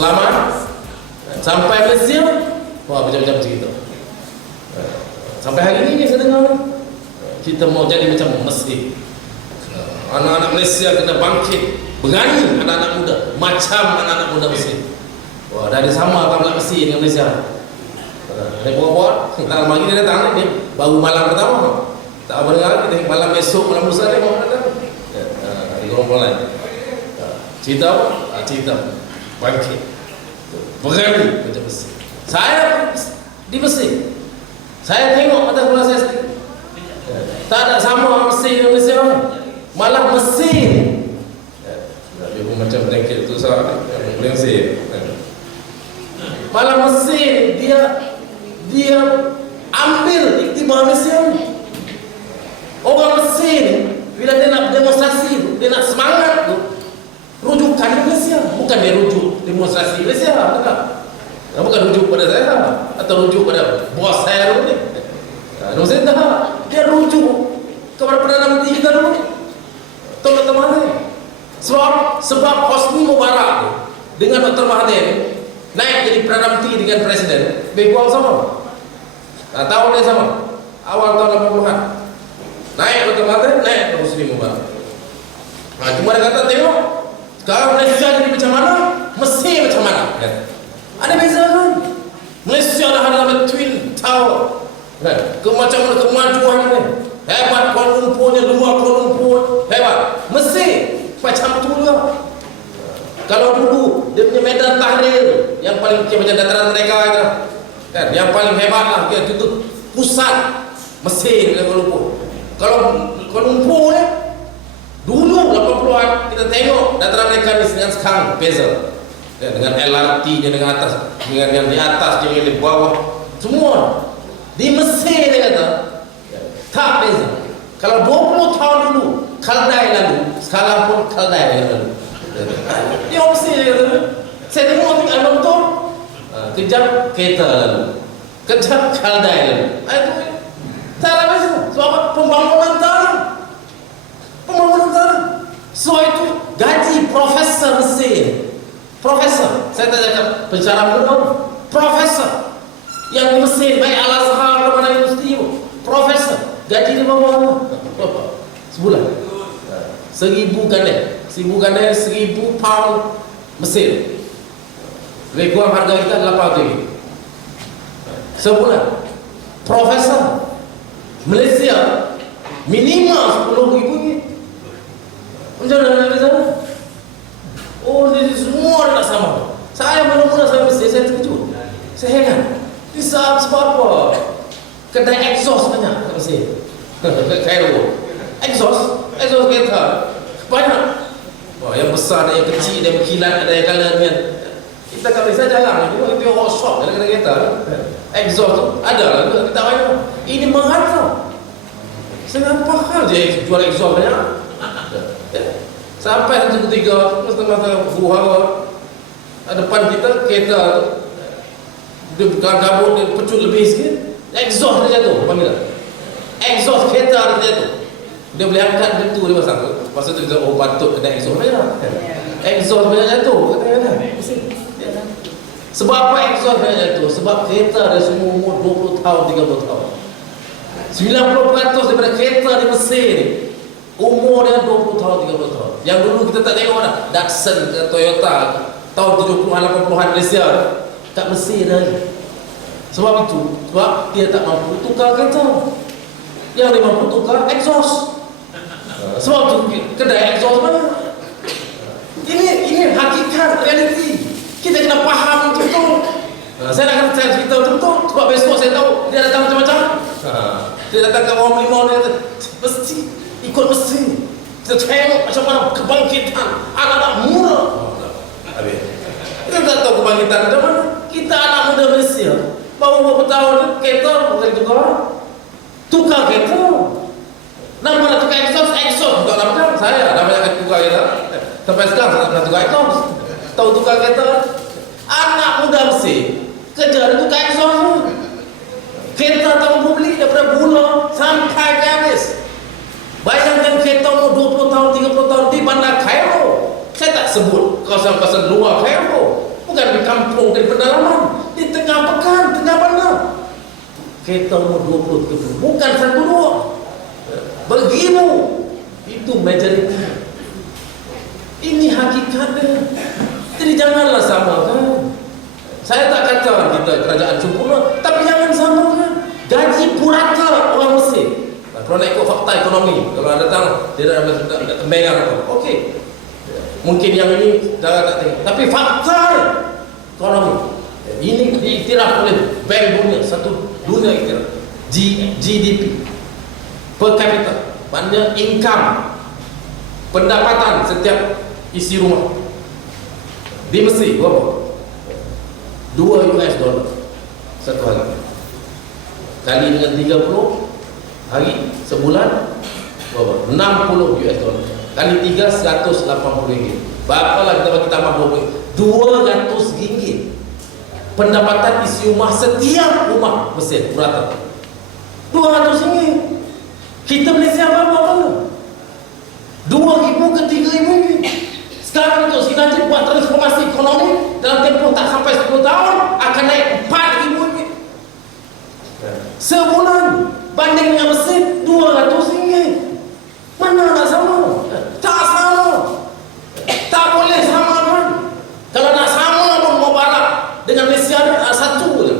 selamat. Sampai Malaysia, wah macam-macam cerita. Sampai hari ini saya dengar kita mau jadi macam Mesir. Anak-anak Malaysia kena bangkit, berani anak-anak muda macam anak-anak muda Mesir. Wah, dah ada sama kamu Mesir dengan Malaysia. Dia buat-buat, tak lama lagi dia datang, dia baru malam pertama. Tak apa dengar, kita malam esok, malam lusa dia mau datang. Di gerombolan lain. Cerita apa? Cerita bangkit, berani macam Mesir. Saya di Mesir, saya tengok mata kepala saya sendiri. Tak ada sama Mesir dengan Malaysia, malah Mesir. Dia pun macam blanket tu sahaja, Mesir. Malah Mesir dia ambil iktibar Malaysia. Orang Mesir bila dia nak demonstrasi, dia nak semangat tu, rujukan Malaysia, bukan dia rujuk demonstrasi Malaysia, bukan rujuk pada saya atau rujuk pada bos saya dulu ni. Maksudnya tak, dia rujuk kepada Perdana Menteri kita dulu ni, Dr. Mahathir. Sebab Hosni Mubarak dengan Dr. Mahathir naik jadi Perdana Menteri dengan Presiden, bebuang sama. Tahun dia sama, awal tahun 80-an. Naik Dr. Mahathir, naik Hosni Mubarak. Cuma dia kata, tengok sekarang Malaysia jadi macam mana, Mesir macam mana. Ada beza kan? Malaysia dah ada Twin Tower, macam mana kemajuan ni, hebat. Kuala Lumpurnya, luar Kuala Lumpur hebat. Mesir macam tu juga. Kalau dulu dia punya Medan Tahrir yang paling macam dataran mereka itu kan, yang paling hebat lah, itu pusat Mesir dan Kuala Lumpur. Kalau Kuala Lumpur ni dulu 80-an kita tengok dataran mereka ni dengan sekarang beza. Dengan LRT-nya dengan atas, dengan yang di atas, dengan di bawah, semua di Mesir dia kata tak beza. Kalau 20 tahun dulu Khaldai lalu, sekarang pun Khaldai lalu. Dia Mesir dia kata. Saya tengok nonton, kejap kereta lalu, kejap Khaldai lalu. Itu tak ada beza. Sebab pembangunan tanah, pembangunan tanah. So itu gaji profesor Mesir. Profesor, saya tak cakap pensyarah muda, profesor yang di Mesir, baik Al-Azhar atau mana universiti pun, profesor, gaji dia berapa? Sebulan 1,000 gandeng, 1,000 pound Mesir. Lebih kurang harga kita 8 ribu sebulan. Profesor Malaysia minimal 10,000 ni. Macam mana di sana? Oh, jadi semua nak sama. Saya mula-mula saya Mesir, saya terkejut, saya heran. Ini sebab apa? Kedai exhaust banyak kat Mesir, kat Cairo. Exhaust kereta banyak. Wah, yang besar ada, yang kecil, ada yang berkilat, ada yang colour ni. Kita kat Malaysia jarang. Kita tengok workshop dalam kereta. Exhaust tu ada lah, kita banyak. Ini merata. Saya nampak hal je jual exhaust banyak. Sampai satu ketika masa buhara depan kita, kereta dia gabut, dia pecut lebih sikit, exhaust dia jatuh. Panggil exhaust kereta dia jatuh. Dia boleh angkat dia tu, dia pasang. Masa tu kita patut kena exhaust banyak. Exhaust banyak jatuh kata-kata. Sebab apa exhaust banyak jatuh? Sebab kereta dia semua umur 20 tahun, 30 tahun. 90% daripada kereta di Mesir ni umur dia 20 tahun, 30 tahun. Yang dulu kita tak tengok dah, Datsun ke Toyota tahun 70-an, 80-an Malaysia kat Mesir dah. Sebab itu, sebab dia tak mampu tukar kereta. Yang dia mampu tukar exhaust. Sebab tu kedai exhaust mana? Ini hakikat, realiti. Kita kena faham betul-betul. Saya nak kata cerita betul-betul sebab besok saya tahu dia datang macam-macam. Dia datang ke orang limau, dia kata mesti ikut Mesir. Kita tengok macam mana kebangkitan anak-anak muda. Kita tak tahu kebangkitan macam mana. Kita anak muda Malaysia baru beberapa tahun kereta boleh tukar kereta. Nama nak tukar exhaust untuk lapang. Saya dah banyak tukar kereta. Sampai sekarang saya tak pernah tukar exhaust. Tahu tukar kereta. Anak muda Mesir kerja dia tukar exhaust. Kereta tahun beli daripada Bula sampai ke habis. Bayangkan kereta umur 20 tahun, 30 tahun di bandar Cairo. Saya tak sebut kawasan-kawasan luar Cairo. Bukan di Pedalaman di tengah pekan, tengah bandar. Kereta umur 20-30, bukan 1-2, beribu. Itu majoriti. Ini hakikatnya. Jadi janganlah samakan. Saya tak kata kita kerajaan sempurna, tapi jangan samakan. Gaji purata orang Mesir. Kalau nak ikut fakta ekonomi, kalau ada datang dia dah tembengang, okey. Mungkin yang ini dah tak tengok. Tapi fakta ekonomi ini diiktiraf oleh Bank Dunia, satu dunia iktiraf. GDP per capita, maknanya income, pendapatan setiap isi rumah di Mesir berapa? $2 satu hari. Kali dengan 30 hari sebulan berapa? $60 kali 3 RM180. Berapa kita bagi tambah 20? $200 pendapatan isi rumah setiap rumah Mesir rata. $200. Kita Malaysia berapa? 2,000 ke 3,000. Sekarang untuk Najib buat transformasi ekonomi dalam tempoh tak sampai 10 tahun akan naik 4,000 sebulan. Banding dengan Mesir $200. Mana nak sama? Tak sama. Tak boleh samakan. Kalau nak sama pun Mubarak dengan Malaysia satu je.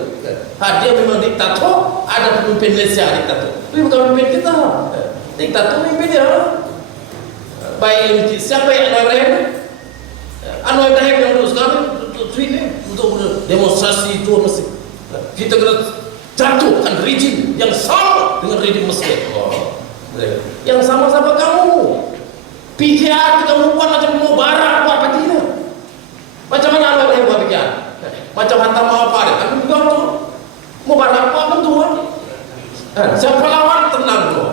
Dia memang diktator, ada pemimpin Malaysia diktator. Tapi bukan pemimpin kita. Diktator pemimpin dia. Baik, siapa yang Anwar Ibrahim? Anwar Ibrahim yang dulu sekarang untuk demonstrasi itu Mesir. Kita kena jatuhkan rejim yang sama dengan rejim Mesir. Yang sama-sama kamu. PKR kamu buat macam Mubarak buat apa tidak? Macam mana Anwar Ibrahim buat PKR? Macam hantar apa dia? Tapi bukan tu. Mubarak buat bentuk. Siapa lawan tenang tu.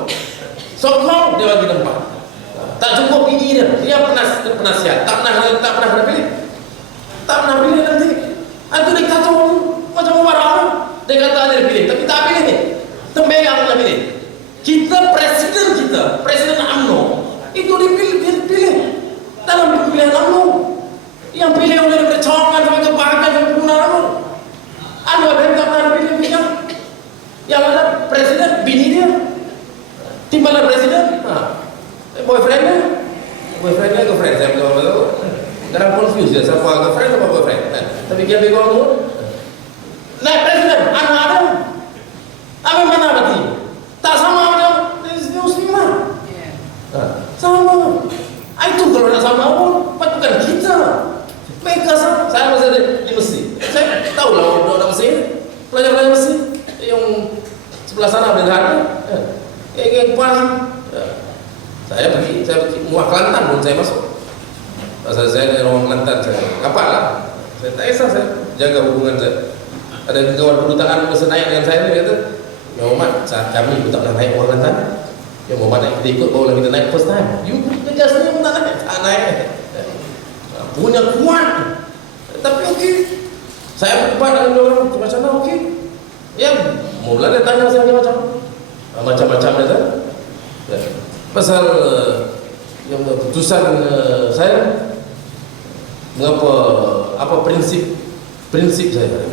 Sokong dia bagi tempat. Tak cukup ini dia penasihat. Tak pernah pilih. Tak pernah pilih nanti. Itu diktator macam Mubarak. Dia kata dia pilih, tapi tak pilih ni. Tembengang nak pilih. Presiden UMNO itu dipilih dalam pemilihan UMNO. Yang pilih oleh percawangan sampai kebahagiaan sampai penggunaan UMNO. Anwar Ibrahim tak pernah pilih pilihan. Yang ada presiden bini dia. Timbalan presiden, boyfriendnya, girlfriend. Saya belum tahu. Kadang confuse ya, siapa girlfriend apa boyfriend. Tapi dia bingung tu. Naik presiden, anak ada. Apa mana berarti? Tak sama macam Muslimah. Sama. Itu kalau nak sama pun, bukan kita. Mereka sama. Saya masih ada di Mesir. Saya tahu lah orang Mesir, pelajar-pelajar Mesir yang sebelah sana berada. Yang pas. Saya pergi Muar Kelantan pun saya masuk. Pasal saya dari orang Kelantan, saya kapal lah. Saya tak kisah, saya jaga hubungan saya. Ada kawan kedutaan masa naik dengan saya, dia kata, Ya Muhammad, saat kami pun tak pernah naik Muar Kelantan. Ya Muhammad nak kita ikut, barulah kita naik first time. You kerja sendiri pun tak naik. Tak naik. Punya kuat. Tapi okey. Saya berdebat dengan orang, macam mana okey. Ya, mula dia tanya saya macam-macam dia. Pasal yang keputusan saya, mengapa, apa prinsip saya.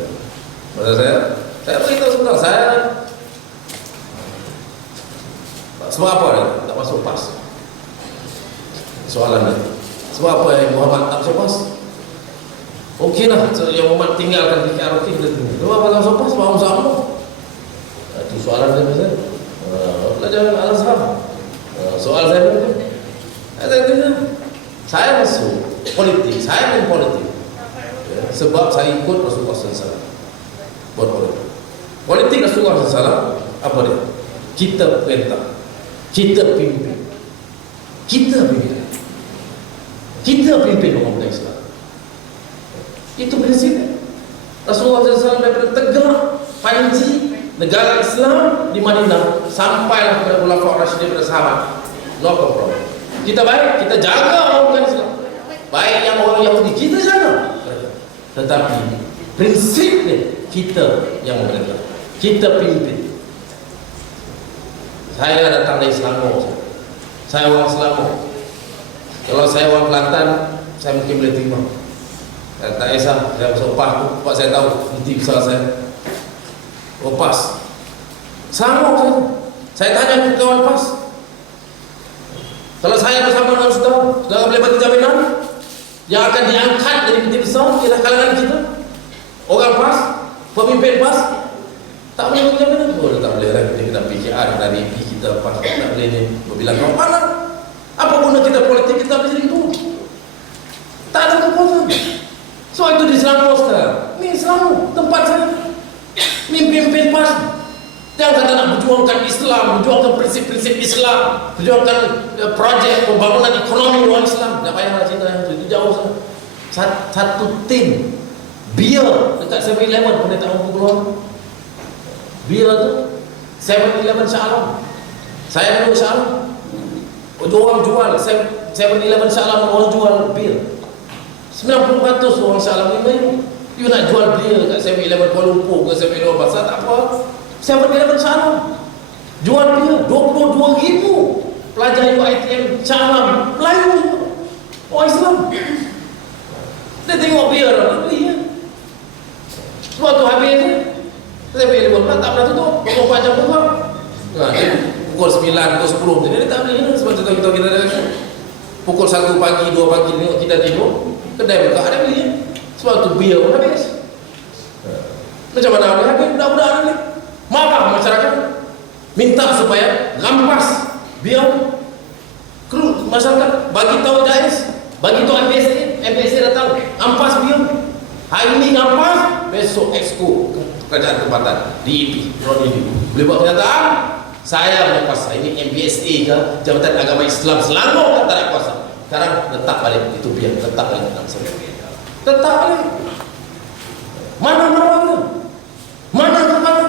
Pasal saya beritahu sebentar, saya sebab apa dia tak masuk PAS? Soalan dia, sebab apa yang Muhammad tak masuk PAS? Okeylah, yang Muhammad tinggalkan PKR, okey kita tinggal. Sebab apa tak masuk PAS? Sebab usaha apa? Itu soalan dia pasal pelajar Al-Azhar. Soal saya berapa? Saya masuk politik, saya main politik sebab saya ikut Rasulullah SAW buat politik. Politik Rasulullah SAW apa dia? Kita perintah, kita pimpin, kita pimpin umat Islam. Itu prinsipnya. Rasulullah SAW daripada tegak panji negara Islam di Madinah sampailah kepada khulafaur rasyidin dan sahabat. No problem. Kita baik, kita jaga orang Islam. Baik yang orang Yahudi kita jaga. Tetapi prinsipnya kita yang memerintah, kita pimpin. Saya datang dari Selangor. Saya orang Selangor. Kalau saya orang Kelantan, saya mungkin boleh terima. Tak kisah, saya masuk PAS, Pak saya tahu, nanti besar saya. Oh PAS, sama saya tanya ke kawan PAS, kalau saya bersama dengan saudara boleh bagi jaminan yang akan diangkat dari peti besar ialah kalangan kita, orang PAS, pemimpin PAS, tak boleh bagi jaminan. Oh tak boleh lah, kita PKR dari kita PAS, tak boleh ni. Berbilang kau mana? Apa guna kita politik kita macam itu? Tak ada kekuatan. So itu di Selangor sekarang. Ni Selangor, tempat saya. Mimpin PAS yang kata nak berjuangkan Islam, berjuangkan prinsip-prinsip Islam, berjuangkan projek pembangunan ekonomi orang Islam. Tak payahlah cerita yang itu jauh sangat. Satu tim bir dekat 7-Eleven pun dia tak mampu keluar. Bir tu 7-Eleven Shah Alam. Saya duduk Shah Alam. Orang jual 7-Eleven Shah Alam, orang jual bir. 90% orang Shah Alam ni, you nak jual bir kat 7-Eleven Kuala Lumpur ke 7-Eleven Pasar, tak apa. 7-Eleven Shah Alam jual bir 22,000 pelajar UiTM Shah Alam, Melayu, orang Islam. Dia tengok bir dia beli ya. Sebab tu habis je 7-Eleven pula tak pernah tutup 24 jam buka. Pukul 9, pukul 10 macam ni dia tak beli. Sebab tu kita pukul 1 pagi, 2 pagi tengok kita tidur, kedai buka ada beli. Sebab tu bir pun habis. Macam mana boleh habis budak-budak ni? Marah masyarakat, minta supaya rampas bir. Masyarakat bagi tahu JAIS, bagi tahu MPSA datang rampas bir. Hari ini rampas, besok exco kerajaan tempatan DEP boleh buat kenyataan saya melepas. Ini MPSA ke Jabatan Agama Islam Selangor tak ada kuasa. Sekarang letak balik itu biar letak balik dalam sana. Letak balik. Mana kamu? Mana kamu?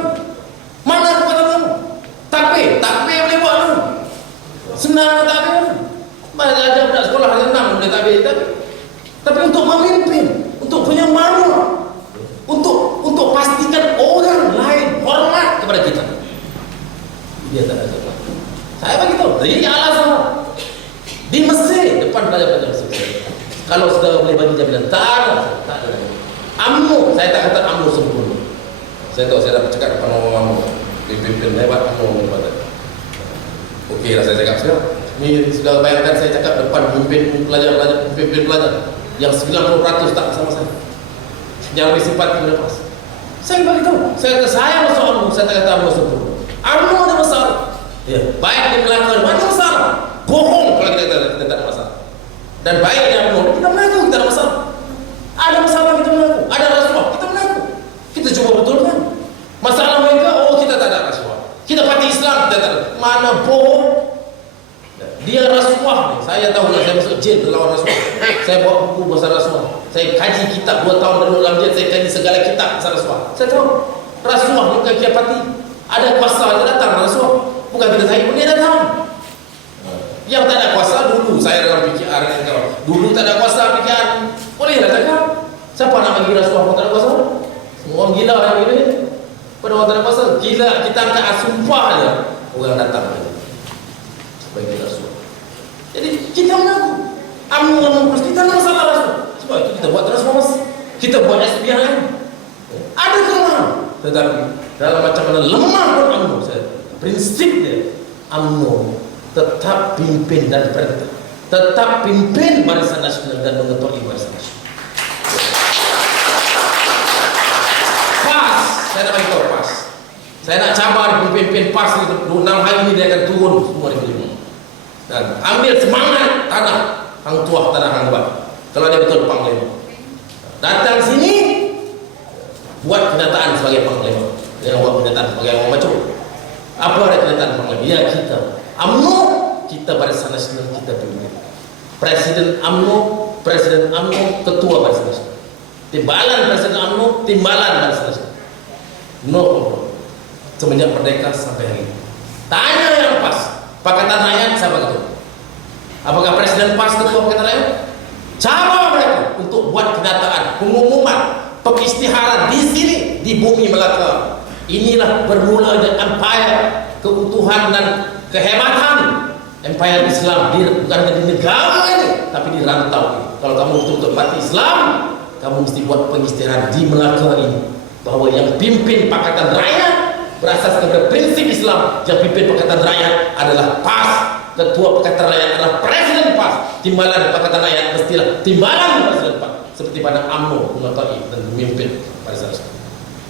Takbir boleh buat tu. Senang takbir. Mana ajar budak sekolah senang boleh takbir. Tapi untuk memimpin, untuk punya malu, untuk pastikan orang lain hormat kepada kita, dia tak ada. Saya bagi tahu, jadi alasan di Mesir depan pelajar-pelajar Mesir. Kalau saudara boleh bagi jaminan, tak ada. UMNO, saya tak kata UMNO sempurna. Saya tahu saya dah bercakap depan orang-orang pimpin hebat UMNO hebat. Okey lah saya cakap sekarang. Ni sudah bayangkan saya cakap depan pimpin pelajar yang 90% tak bersama saya. Yang lebih sempat kita lepas. Saya bagi tahu, saya kata saya masuk UMNO, saya tak kata UMNO sempurna. UMNO ada masalah. Ya, baik di Melaka, mana masalah? Bohong kalau kita tak ada masalah. Dan baiknya UMNO, kita mengaku kita ada masalah. Ada masalah kita mengaku, ada rasuah kita mengaku. Kita cuba betulkan. Masalah mereka, kita tak ada rasuah. Kita parti Islam, kita tak ada. Mana bohong? Dia rasuah ni. Saya tahu lah, saya masuk jail lawan rasuah. Saya bawa buku pasal rasuah. Saya kaji kitab 2 tahun dalam jail, saya kaji segala kitab pasal rasuah. Saya tahu rasuah bukan kiapati. Ada kuasa, dia datang rasuah. Bukan kita tarik pun dia datang. Yang tak ada kuasa dulu, saya dalam PKR ni kau. Dulu tak ada kuasa PKR. Bolehlah cakap. Siapa nak bagi rasuah kalau tak ada kuasa? Semua orang gila yang ini. Pada orang tak ada kuasa, gila kita angkat sumpah aja. Orang datang aja. Bagi rasuah. Jadi kita mengaku UMNO kita tak masalah rasuah. Sebab itu kita buat rasuah mas. Kita buat SPRM. Ada kelemahan. Tetapi dalam macam mana lemah pun UMNO, prinsip dia UMNO tetap pimpin dan perintah, tetap pimpin Barisan Nasional dan mengetuai Barisan Nasional. PAS, saya nak bagi tahu PAS. Saya nak cabar pimpin PAS itu 6 hari ini dia akan turun semua di kelima. Dan ambil semangat tanah hang tuah, tanah hang lebat. Kalau dia betul panglima, datang sini buat kenyataan sebagai panglima. Jangan buat kenyataan sebagai orang macam. Apa ada kenyataan panglima? Ya kita UMNO, kita Barisan Nasional, kita pimpin. Presiden UMNO, ketua Barisan Nasional. Timbalan Presiden UMNO, timbalan Barisan Nasional. No problem. Semenjak merdeka sampai hari ini. Tanya yang PAS. Pakatan Rakyat siapa ketua? Apakah Presiden PAS ketua Pakatan Rakyat? Cara mereka untuk buat kenyataan, pengumuman, pengisytiharan di sini, di bumi Melaka. Inilah bermula dengan empire, keutuhan dan kehebatan empire Islam bukan di negara ini, tapi di rantau ini. Kalau kamu betul-betul mati Islam, kamu mesti buat pengisytiharan di Melaka ini, bahwa yang pimpin Pakatan Rakyat berasaskan kepada prinsip Islam, yang pimpin Pakatan Rakyat adalah PAS, ketua Pakatan Rakyat adalah Presiden PAS, timbalan Pakatan Rakyat mestilah timbalan Presiden PAS, seperti pada UMNO mengetahui dan memimpin pada saat itu.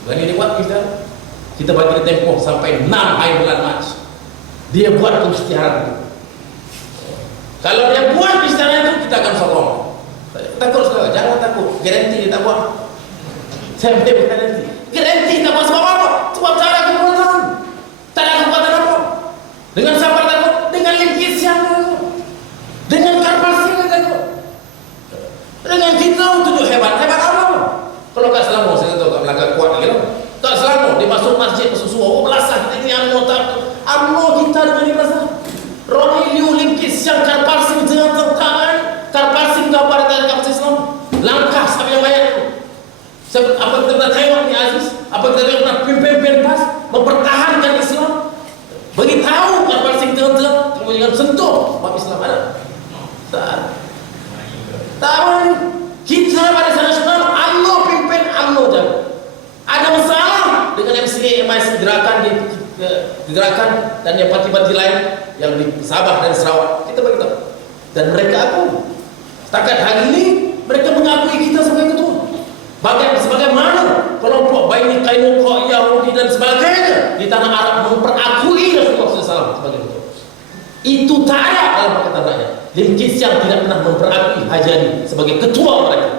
Dan ini buat kita bagi tempoh sampai 6 hari bulan Mac, dia buat pengisytiharan. Kalau dia buat pengisytiharan itu, kita akan sokong. Takut saudara, jangan takut, garanti kita buat. Saya beri garanti kita buat sebab apa? Sebab tak ada kekuatan, tak ada kekuatan apa. Dengan sabar takut, dengan linkis yang takut, dengan karpasi yang takut, dengan kita tunjuk hebat apa? Kalau kat Selangor, saya tahu kat Melaka kuat lagi lah. Kat Selangor, dia masuk masjid bersusu, belasan kita ini UMNO kita dengan ini belasan. Roni Liu linkis yang karpasi dengan tengkangan, karpasi kabar dari kapal Islam, langkah sampai yang banyak. Apa kita pernah tengok ni Aziz? Apa kita pernah pimpin PAS mempertahankan Islam? Beritahu kapal sing tengah-tengah, kemudian sentuh bab Islam ada. Tak boleh. Kita pada nasional, UMNO pimpin, UMNO jaga. Ada masalah dengan MCA, MIC, gerakan dan yang parti-parti lain yang di Sabah dan Sarawak, kita beritahu. Dan mereka akui. Setakat hari ini mereka mengakui kita sebagai ketua. Bagaimana kelompok Bani Qainuqa, Yahudi dan sebagainya di tanah Arab memperakui Rasulullah SAW sebagai ketua. Itu tak ada dalam Pakatan Rakyat. Linkis yang tidak pernah memperakui Haji Ali sebagai ketua mereka.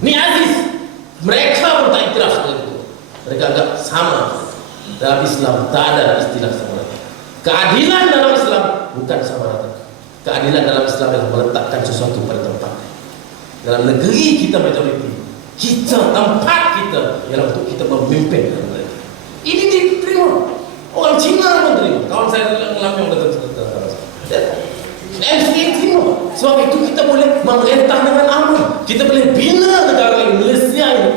Ni Aziz, mereka pun tak iktiraf sebagai ketua. Mereka agak sama. Dalam Islam tak ada istilah sama rata. Keadilan dalam Islam bukan sama rata. Keadilan dalam Islam adalah meletakkan sesuatu pada tempatnya. Dalam negeri kita majoriti, kita tempat kita ialah untuk kita memimpin dalam negeri. Ini diterima. Orang Cina pun terima. Kawan saya mengalami yang betul-betul. MCA terima. Sebab itu kita boleh memerintah dengan aman. Kita boleh bina negara ini, Malaysia ini.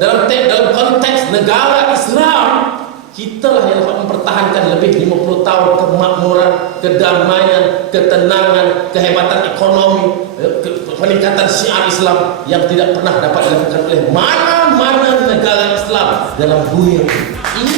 Dalam konteks negara Islam, kita lah yang dapat mempertahankan lebih 50 tahun kemakmuran, kedamaian, ketenangan, kehebatan ekonomi, peningkatan syiar Islam yang tidak pernah dapat dilakukan oleh mana-mana negara Islam dalam dunia ini.